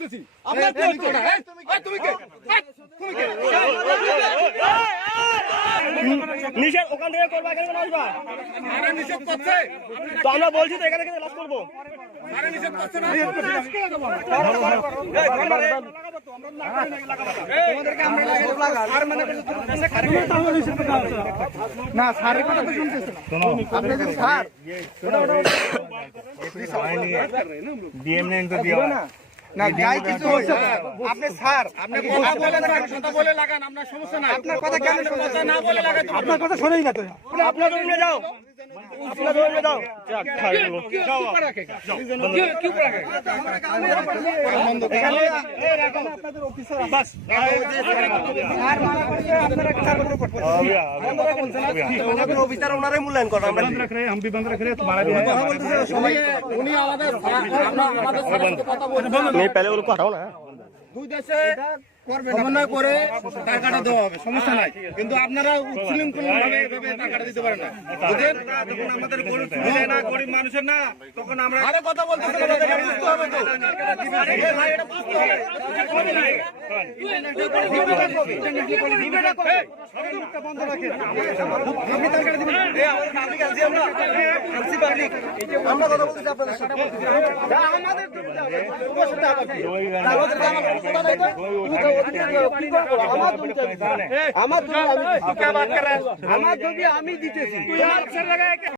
করতেছি আপনার হ্যাঁ? তুমি কে তুমি কে নিষেধ ওখান থেকে করবা কেন আসবা আরে নিষেধ করছে তো আমরা বলছি তো এখানে লাশ করব আরে নিষেধ করছে না না স্যারের কথা তো শুনতেছে না আপনি যে স্যার না যাই কিছু হয়েছে আপনি স্যার আপনি কথা বলে কথা বলে লাগান আপনার সমস্যা নাই। আপনার কথা কেন কথা না বলে লাগান আপনার কথা শোনেই না তো। আপনার জন্য যাও আপনার জন্য যাও যাক, ছাড় এগুলো। বাস অফিসার ওনারাই মূল্যায়ন করেন আমরা উনি- উনি আমাদের আমরা আমাদের স্যারের কথা বলছি नहीं पहले उनको हटाओ ना দুই দেশে সমন্বয় করে টাকাটা দেওয়া হবে সমস্যা নাই। কিন্তু আপনারা উচ্ছৃঙ্খল ভাবে এভাবে টাকাটা দিতে পারেন না। বুঝলেন? আমাদের গরিব সুবিধা না গরিব মানুষের না তখন আমরা আরে কথা বুঝতে হবে। তো আমরা কথা বলতেছি আপনাদের আমার জমি আমি দিতেছি।